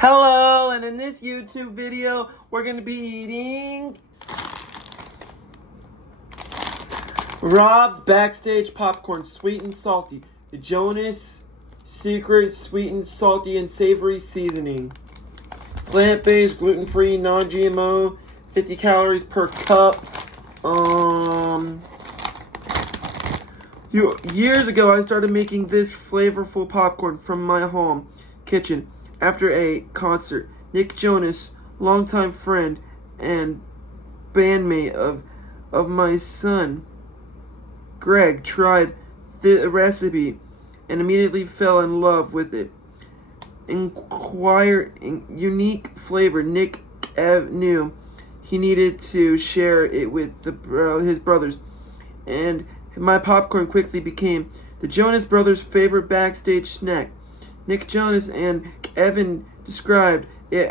Hello, and in this YouTube video, we're going to be eating Rob's Backstage popcorn, sweet and salty. The Jonas secret sweet and salty and savory seasoning. Plant-based, gluten-free, non-GMO, 50 calories per cup. Years ago, I started making this flavorful popcorn from my home kitchen after a concert. Nick Jonas, longtime friend and bandmate of my son, Greg, tried the recipe and immediately fell in love with it. Unique flavor, Nick knew he needed to share it with his brothers, and my popcorn quickly became the Jonas Brothers' favorite backstage snack. Nick Jonas and Evan described it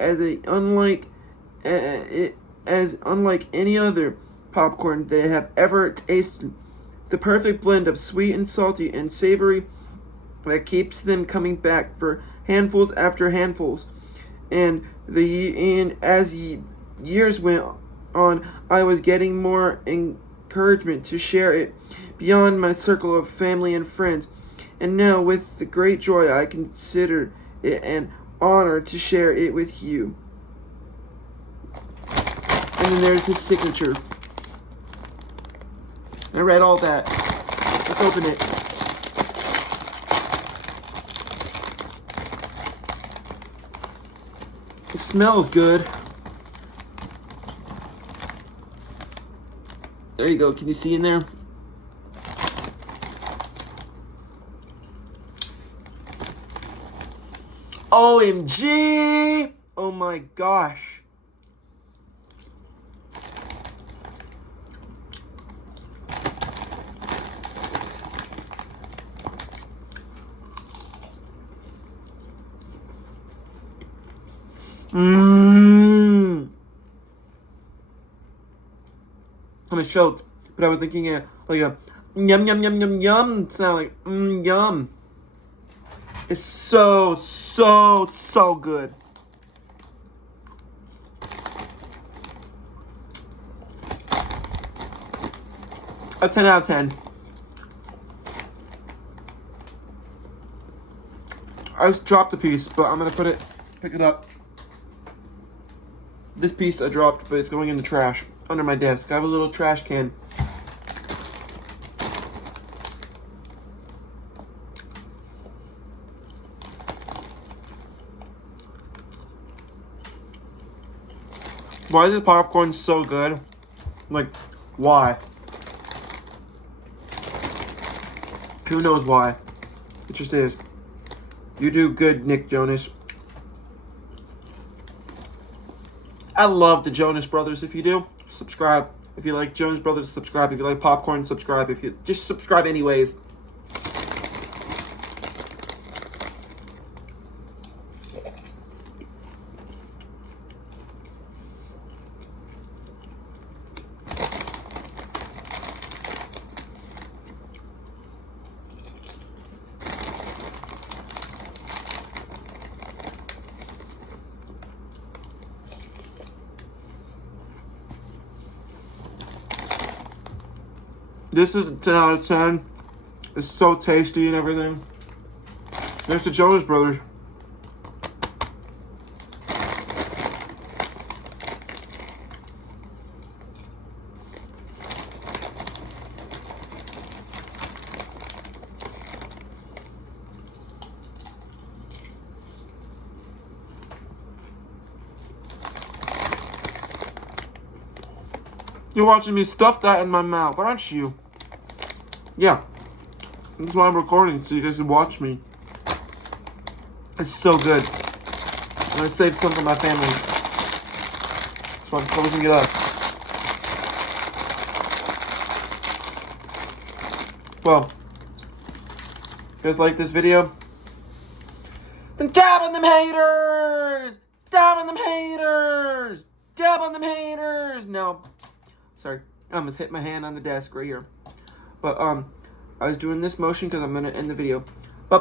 as unlike any other popcorn they have ever tasted. The perfect blend of sweet and salty and savory that keeps them coming back for handfuls after handfuls. And as years went on, I was getting more encouragement to share it beyond my circle of family and friends. And now, with the great joy, I consider it an honor to share it with you. And then there's his signature. I read all that. Let's open it. It smells good. There you go. Can you see in there? OMG! Oh my gosh. I'm choked, but I was thinking like a yum yum yum yum yum sound, like yum. It's so good. A 10 out of 10. I just dropped a piece, but I'm gonna pick it up. This piece I dropped, but it's going in the trash under my desk. I have a little trash can. Why is this popcorn so good? Like, why? Who knows why? It just is. You do good, Nick Jonas. I love the Jonas Brothers. If you do, subscribe. If you like Jonas Brothers, subscribe. If you like popcorn, subscribe. If you just subscribe anyways. This is a 10 out of 10. It's so tasty and everything. There's the Jonas Brothers. You're watching me stuff that in my mouth, aren't you? Yeah. This is why I'm recording, so you guys can watch me. It's so good. I'm gonna save some for my family. That's why I'm closing it up. Well, if you guys like this video, then dab on them haters! Dab on them haters! Dab on them haters! No. Sorry, I almost hit my hand on the desk right here. But I was doing this motion because I'm gonna end the video. Bye.